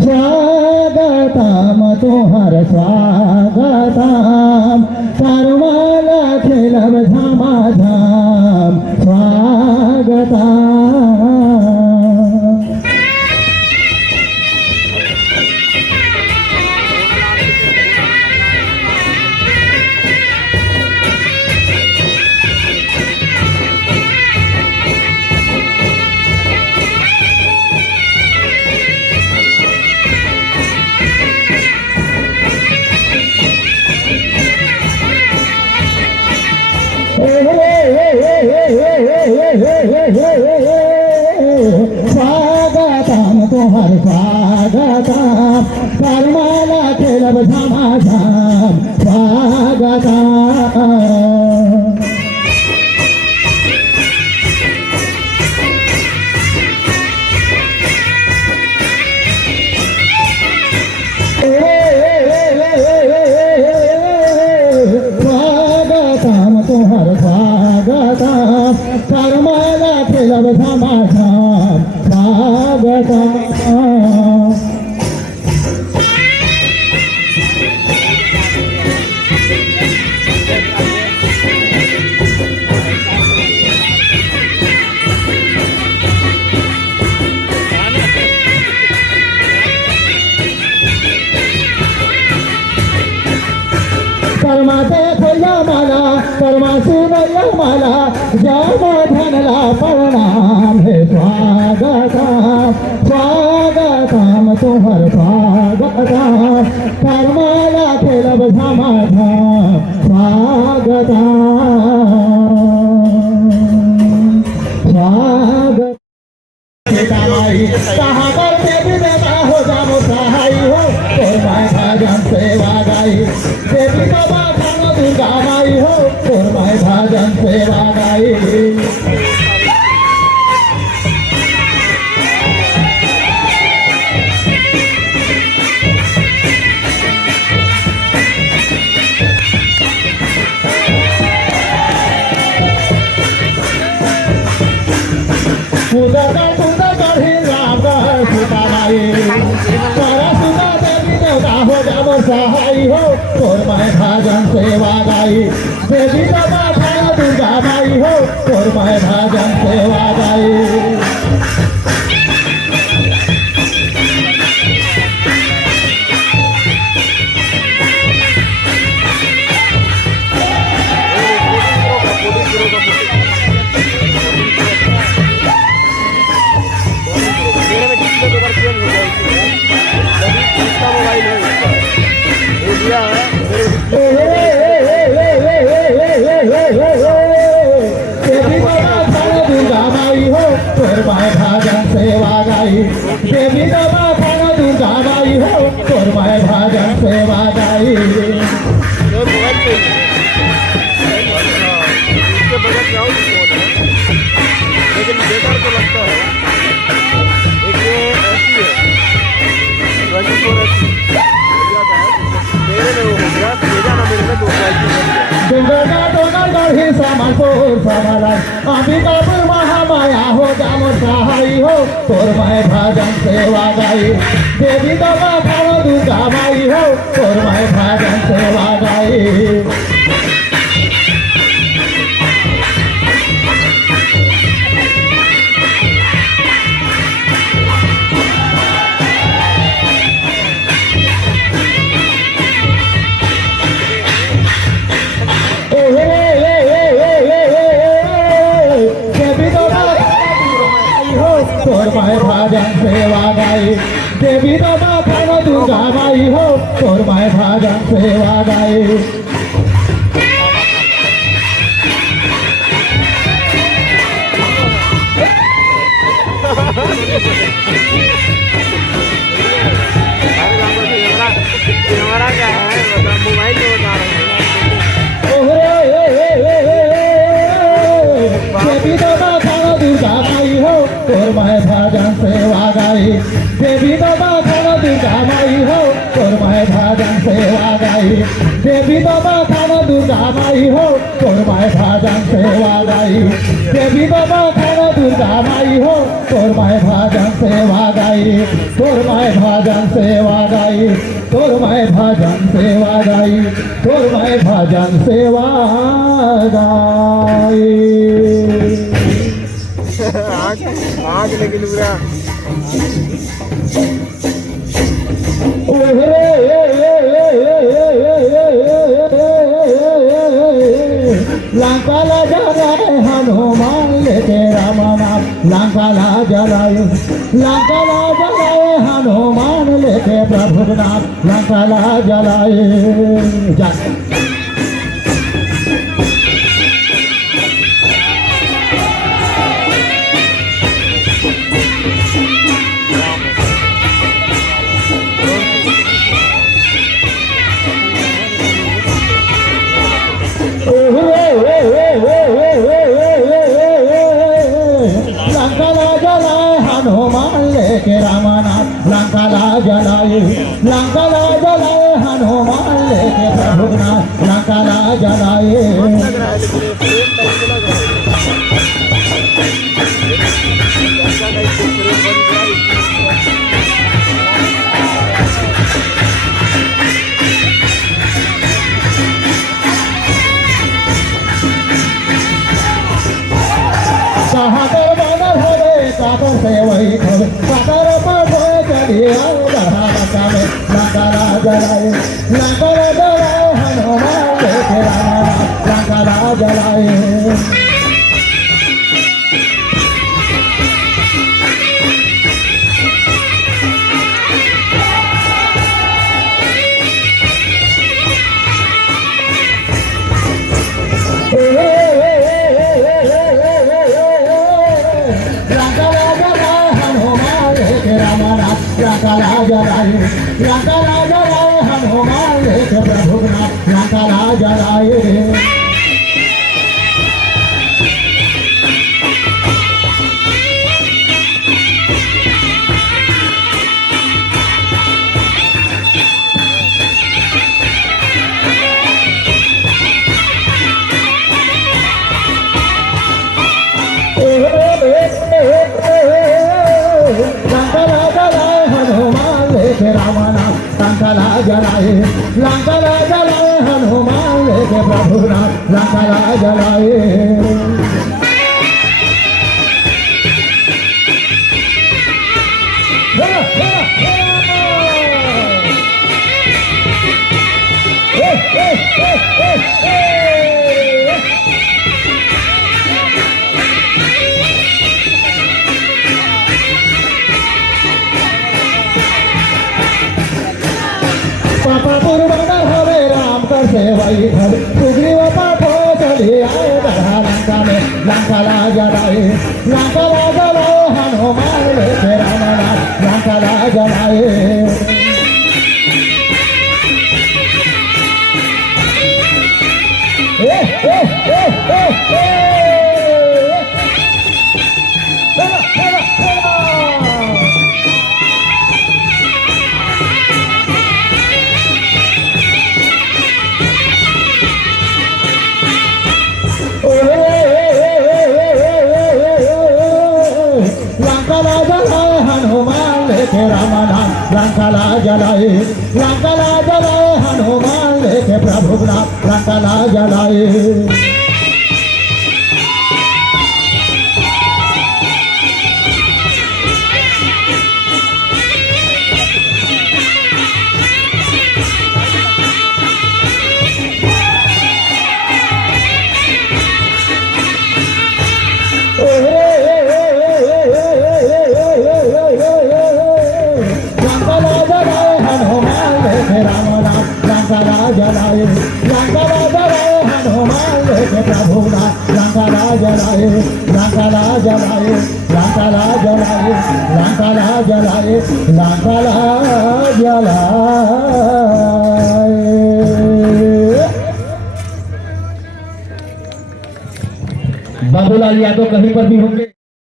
स्वागतम तुहर स्वागतम परमाला खेलब झमाझम स्वागतम। स्वागतम तुहर स्वागतम परमाला खेलब झमाझम स्वागतम। तुहर स्वागतम परमाला खेलब झमाझम स्वागतम। परमाते खोया माला परमासु नया माला जब धनला प्रणाम हे स्वागतम स्वागतम तुहर स्वागतम परमाला खेलब झमाझम स्वागतम स्वागत। कहाँ पर देवी देवता हो जामो सहाय हो तोर माय भजन सेवा गाई देवी बाबा खानो दुर्गा माई हो तोर माय भजन सेवा गाई। पूजा चढ़ी राम सीता माई सुना देवी देवता हो जामो सहाय हो तोर माय भजन सेवा गाई देवी बाबा खानो दुर्गा माई हो तोर माय भजन सेवा गाई। तोर माय भजन सेवा गाई देवी बाबा खानो दुर्गा माई हो तोर माय भजन सेवा गाई। लेकिन बेकार तो लगता है एक ये ऐसी है 24 ऐसी मेरे में वो हो गया भेजा ना मेरे में दो गढ़ी सामालपुर समाला अंबिकापुर महामाया हो जामो सहाय हो तोर माय भजन सेवा गाई देवी बाबा खानो दुर्गा माई हो तोर माय भजन सेवा गाई। तोर माय भजन सेवा गाई देवी बाबा खानो दुर्गा माई हो तोर माय भजन सेवा गाई। हमारा क्या है मोबाइल में बता रहे हैं देवी बाबा खानो दुर्गा माई हो तोर माय भजन सेवा गाई देवी बाबा खानो दुर्गा माई हो तोर माय भजन सेवा गाई देवी बाबा खानो दुर्गा माई हो तोर माय भजन सेवा गाई देवी बाबा खानो दुर्गा माई हो तोर माय भजन सेवा गाई तोर माय भजन सेवा गाई तोर माय भजन सेवा गाई तोर माय भजन सेवा गाई आग लेकिन पूरा लंका ला जलाए हनुमान लेके राम नाम लंका ला जलाए हनुमान लेके प्रभु नाम लंका ला जलाए जा हनुमान लेके रामनाथ लंका ला जलाए हनुमान लेके प्रभुनाथ लंका ला जलाए लग रहा है लेकिन ये फ्रेम टाइप से लग रहा है लंका का एक फ्रेम बन गया कहातर बनल होवे कातर से वही खोवे कातर पर चलिए बढ़ा लंका में लंका ला जलाए हनुमान लेके रामनाथ लंका ला जलाए लंका ला जलाए हनुमान लेके प्रभुनाथ लंका ला जलाए रामनाथ लंका ला जलाए हनुमान लेके प्रभुनाथ लंका ला जलाए पापा पुरबंदर हवे राम कर सेवाई धर सुग्रीव पाठो चली आए बढ़ा लंका में लंका ला जलाए हनुमान लेके रामनाथ लंका ला जलाए हनुमान लेके रामनाथ लंका ला जलाए हनुमान लेके प्रभुनाथ लंका ला जलाए लंका ला जलाए हनुमान लेके प्रभुनाथ लंका ला जलाए लंका ला जलाए बाबूलाल यादव कहीं पर भी होंगे।